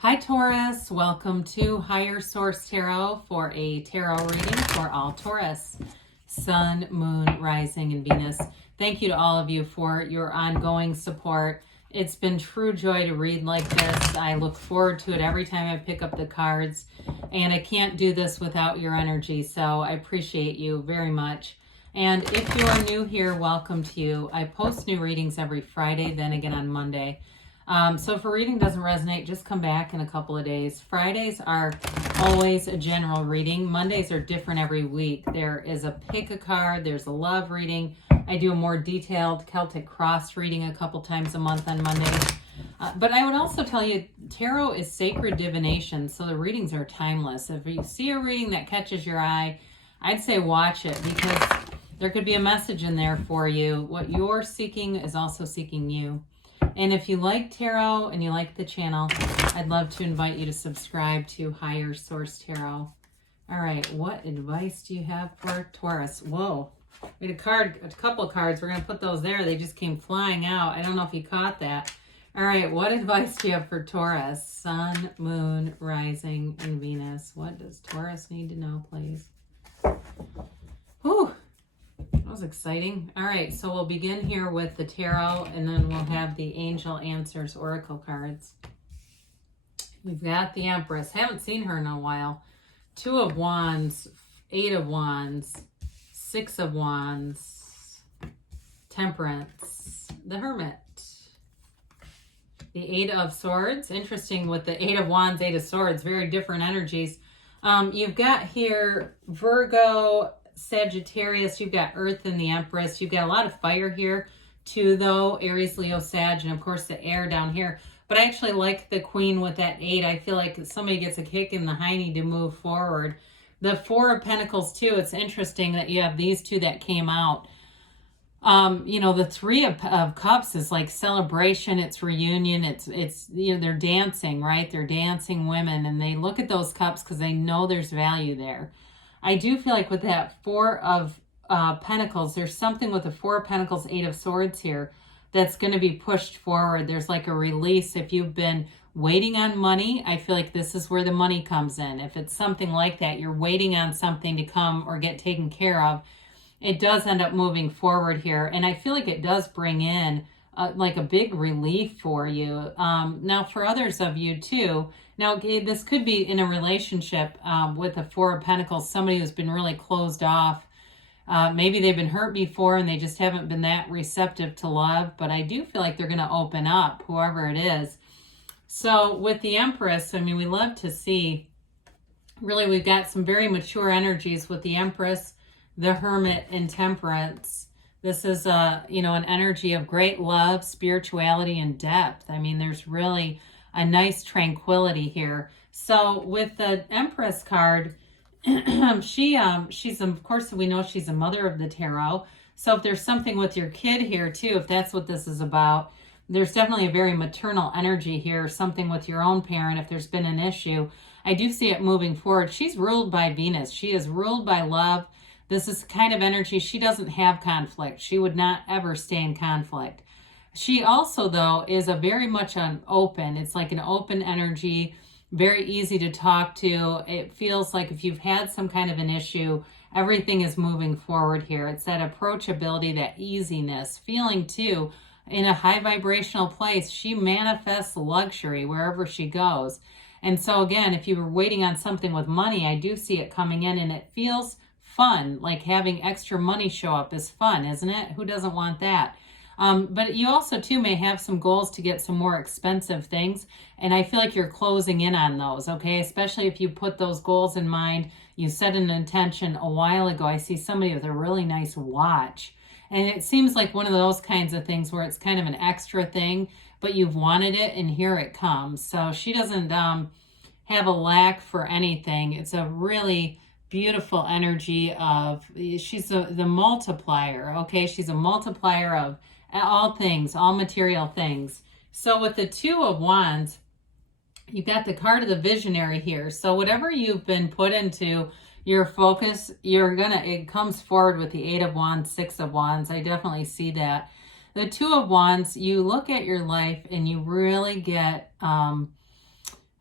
Hi Taurus, welcome to Higher Source Tarot for a tarot reading for all Taurus, Sun, Moon, Rising, and Venus. Thank you to all of you for your ongoing support. It's been true joy to read like this. I look forward to it every time I pick up the cards, and I can't do this without your energy, so I appreciate you very much. And if you are new here, welcome to you. I post new readings every Friday, then again on Monday. So if a reading doesn't resonate, just come back in a couple of days. Fridays are always a general reading. Mondays are different every week. There is a pick a card. There's a love reading. I do a more detailed Celtic cross reading a couple times a month on Mondays. But I would also tell you, tarot is sacred divination, so the readings are timeless. If you see a reading that catches your eye, I'd say watch it, because there could be a message in there for you. What you're seeking is also seeking you. And if you like tarot and you like the channel, I'd love to invite you to subscribe to Higher Source Tarot. All right, what advice do you have for Taurus? Whoa, we had a couple of cards. We're going to put those there. They just came flying out. I don't know if you caught that. All right, what advice do you have for Taurus? Sun, Moon, Rising, and Venus. What does Taurus need to know, please? Whew. That was exciting. All right, so we'll begin here with the tarot, and then we'll have the Angel Answers Oracle cards. We've got the Empress. Haven't seen her in a while. 2 of Wands, 8 of Wands, 6 of Wands, Temperance, the Hermit, the 8 of Swords. Interesting with the 8 of Wands, 8 of Swords, very different energies. You've got here Virgo, Sagittarius, you've got Earth and the Empress. You've got a lot of fire here too, though. Aries, Leo, Sag, and of course the air down here. But I actually like the Queen with that 8. I feel like somebody gets a kick in the hiney to move forward. The 4 of Pentacles too. It's interesting that you have these two that came out. The 3 of Cups is like celebration. It's reunion. It's they're dancing, right? They're dancing women, and they look at those cups because they know there's value there. I do feel like with that 4 of Pentacles, there's something with the 4 of Pentacles, 8 of Swords here that's going to be pushed forward. There's like a release. If you've been waiting on money, I feel like this is where the money comes in. If it's something like that, you're waiting on something to come or get taken care of, it does end up moving forward here. And I feel like it does bring in like a big relief for you. Now for others of you too, now this could be in a relationship with the 4 of Pentacles, somebody who's been really closed off. Maybe they've been hurt before and they just haven't been that receptive to love, but I do feel like they're going to open up, whoever it is. So with the Empress, I mean, we love to see, really we've got some very mature energies with the Empress, the Hermit, and Temperance. This is an energy of great love, spirituality, and depth. I mean, there's really a nice tranquility here. So with the Empress card, she's of course, we know she's a mother of the tarot. So if there's something with your kid here too, if that's what this is about, there's definitely a very maternal energy here, something with your own parent if there's been an issue. I do see it moving forward. She's ruled by Venus. She is ruled by love. This is kind of energy. She doesn't have conflict. She would not ever stay in conflict. She also, though, is a very much an open. It's like an open energy, very easy to talk to. It feels like if you've had some kind of an issue, everything is moving forward here. It's that approachability, that easiness, feeling too in a high vibrational place. She manifests luxury wherever she goes. And so again, if you were waiting on something with money, I do see it coming in, and it feels fun. Like having extra money show up is fun, isn't it? Who doesn't want that? But you also too may have some goals to get some more expensive things, and I feel like you're closing in on those, okay? Especially if you put those goals in mind, you set an intention a while ago. I see somebody with a really nice watch, and it seems like one of those kinds of things where it's kind of an extra thing, but you've wanted it, and here it comes. So she doesn't have a lack for anything. It's a really beautiful energy of, she's the multiplier, okay? She's a multiplier of all things, all material things. So with the 2 of Wands, you've got the card of the visionary here. So whatever you've been put into your focus, it comes forward with the 8 of Wands, 6 of Wands. I definitely see that. The 2 of Wands, you look at your life and you really get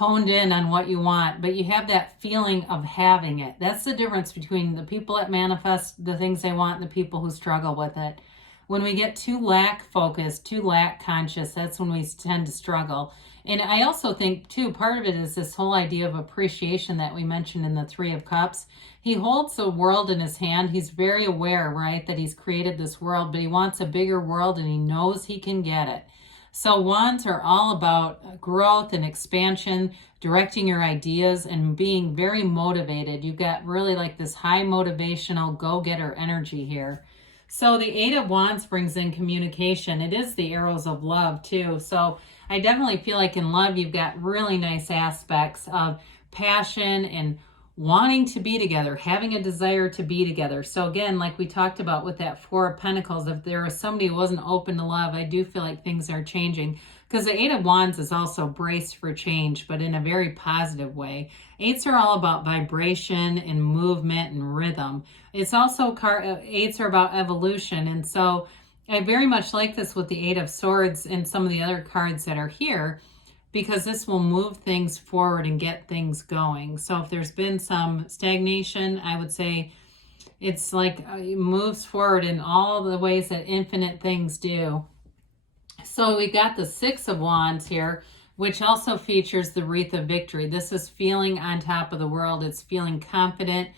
honed in on what you want, but you have that feeling of having it. That's the difference between the people that manifest the things they want and the people who struggle with it. When we get too lack focused, too lack conscious, that's when we tend to struggle. And I also think, too, part of it is this whole idea of appreciation that we mentioned in the Three of Cups. He holds the world in his hand. He's very aware, right, that he's created this world, but he wants a bigger world and he knows he can get it. So wands are all about growth and expansion, directing your ideas and being very motivated. You've got really like this high motivational go-getter energy here. So the Eight of Wands brings in communication. It is the arrows of love too. So I definitely feel like in love, you've got really nice aspects of passion and wanting to be together, having a desire to be together. So again, like we talked about with that Four of Pentacles, if there was somebody who wasn't open to love, I do feel like things are changing, because the Eight of Wands is also braced for change, but in a very positive way. Eights are all about vibration and movement and rhythm. It's also, eights are about evolution. And so I very much like this with the Eight of Swords and some of the other cards that are here, because this will move things forward and get things going. So if there's been some stagnation, I would say it's like it moves forward in all the ways that infinite things do. So we got the Six of Wands here, which also features the Wreath of Victory. This is feeling on top of the world. It's feeling confident.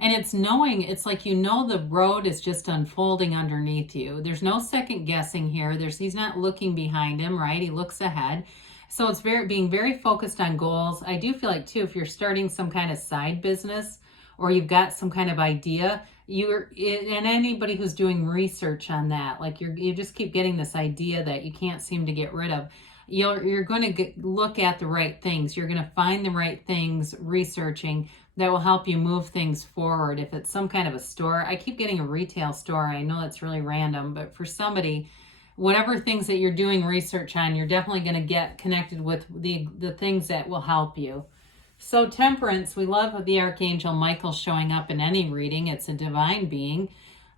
And it's knowing, it's like, you know, the road is just unfolding underneath you. There's no second guessing here. He's not looking behind him, right? He looks ahead. So it's being very focused on goals. I do feel like too, if you're starting some kind of side business or you've got some kind of idea, and anybody who's doing research on that, like you just keep getting this idea that you can't seem to get rid of. You're going to look at the right things. You're going to find the right things researching that will help you move things forward. If it's some kind of a store, I keep getting a retail store. I know that's really random, but for somebody, whatever things that you're doing research on, you're definitely going to get connected with the things that will help you. So Temperance, we love the Archangel Michael showing up in any reading. It's a divine being.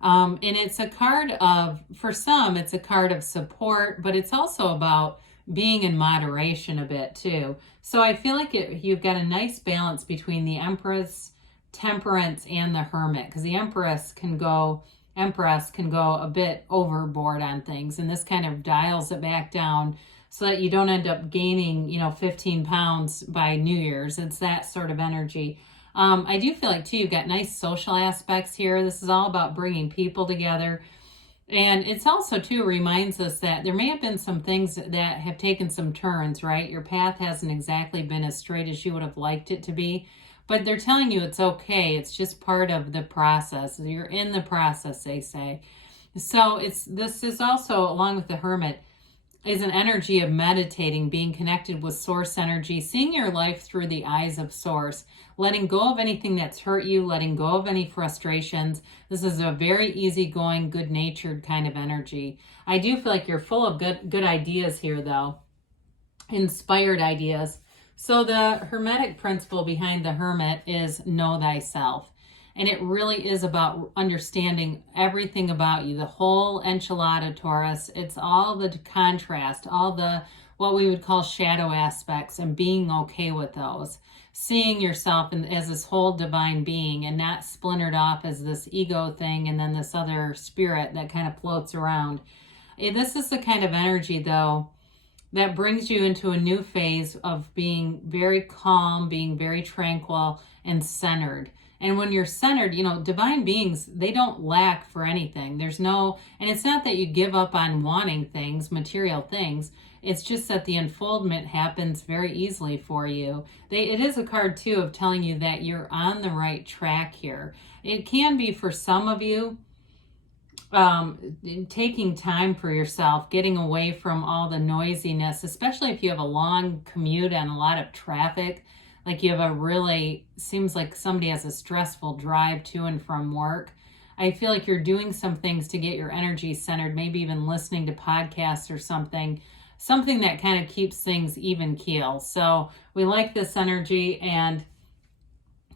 And it's a card of, for some, it's a card of support, but it's also about being in moderation a bit too. So I feel like you've got a nice balance between the Empress, Temperance, and the Hermit, because the Empress can go a bit overboard on things, and this kind of dials it back down so that you don't end up gaining, 15 pounds by New Year's. It's that sort of energy. I do feel like too, you've got nice social aspects here. This is all about bringing people together. And it's also too reminds us that there may have been some things that have taken some turns, right? Your path hasn't exactly been as straight as you would have liked it to be. But they're telling you it's okay. It's just part of the process. You're in the process, they say. So this is also, along with the Hermit, is an energy of meditating, being connected with source energy, seeing your life through the eyes of source, letting go of anything that's hurt you, letting go of any frustrations. This is a very easygoing, good-natured kind of energy. I do feel like you're full of good ideas here, though. Inspired ideas. So the Hermetic principle behind the Hermit is know thyself. And it really is about understanding everything about you, the whole enchilada, Taurus. It's all the contrast, all the what we would call shadow aspects, and being okay with those. Seeing yourself as this whole divine being and not splintered off as this ego thing and then this other spirit that kind of floats around. This is the kind of energy, though, that brings you into a new phase of being very calm, being very tranquil and centered. And when you're centered, divine beings, they don't lack for anything. And it's not that you give up on wanting things, material things. It's just that the unfoldment happens very easily for you. It is a card, too, of telling you that you're on the right track here. It can be for some of you, taking time for yourself, getting away from all the noisiness, especially if you have a long commute and a lot of traffic. Like you have seems like somebody has a stressful drive to and from work. I feel like you're doing some things to get your energy centered, maybe even listening to podcasts or something that kind of keeps things even keel. So we like this energy. And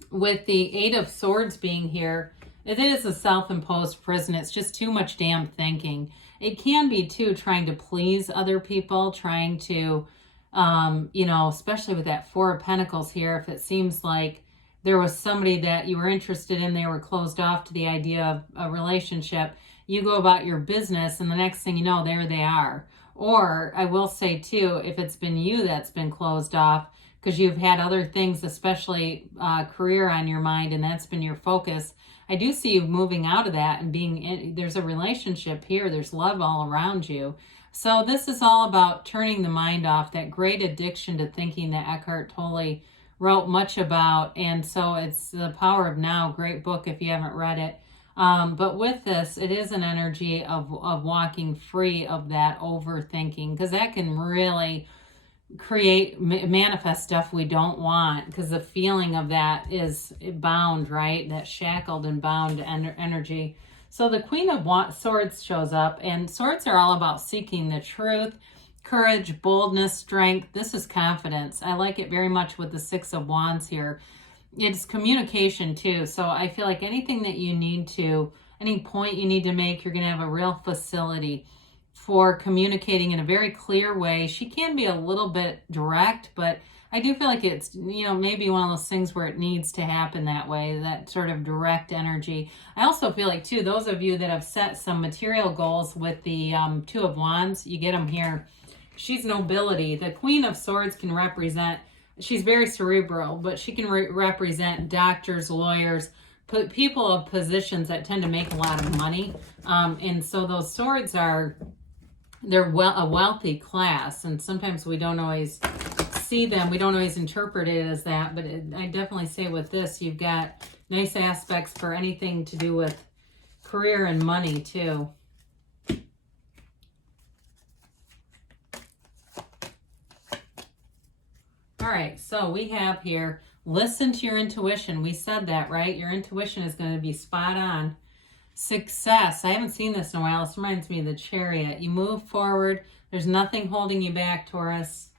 with the Eight of Swords being here, it is a self-imposed prison. It's just too much damn thinking. It can be too trying to please other people, trying to You know, especially with that Four of Pentacles here, if it seems like there was somebody that you were interested in, they were closed off to the idea of a relationship, you go about your business and the next thing you know, there they are. Or I will say too, if it's been you that's been closed off because you've had other things, especially career on your mind, and that's been your focus, I do see you moving out of that and being in, there's a relationship here. There's love all around you. So this is all about turning the mind off, that great addiction to thinking that Eckhart Tolle wrote much about. And so it's The Power of Now, great book if you haven't read it. But with this, it is an energy of walking free of that overthinking, because that can really manifest stuff we don't want, because the feeling of that is bound, right? That shackled and bound energy. So the Queen of Swords shows up, and swords are all about seeking the truth, courage, boldness, strength. This is confidence. I like it very much with the Six of Wands here. It's communication too. So I feel like anything that you need to, any point you need to make, you're going to have a real facility for communicating in a very clear way. She can be a little bit direct, but I do feel like it's, you know, maybe one of those things where it needs to happen that way, that sort of direct energy. I also feel like too, those of you that have set some material goals with the Two of Wands, you get them here. She's nobility. The Queen of Swords can represent, she's very cerebral, but she can represent doctors, lawyers, people of positions that tend to make a lot of money. And so those swords are, they're a wealthy class, and sometimes we don't always see them. We don't always interpret it as that, but I definitely say with this, you've got nice aspects for anything to do with career and money too. All right, so we have here, listen to your intuition. We said that, right? Your intuition is going to be spot on. Success. I haven't seen this in a while. This reminds me of the Chariot. You move forward. There's nothing holding you back, Taurus.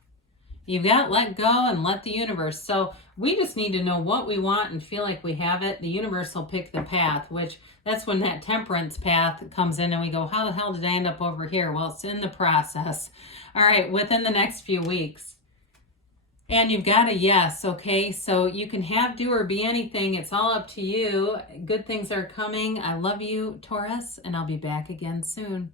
You've got let go and let the universe. So we just need to know what we want and feel like we have it. The universe will pick the path, which that's when that Temperance path comes in and we go, how the hell did I end up over here? Well, it's in the process. All right, within the next few weeks. And you've got a yes, okay? So you can have, do, or be anything. It's all up to you. Good things are coming. I love you, Taurus, and I'll be back again soon.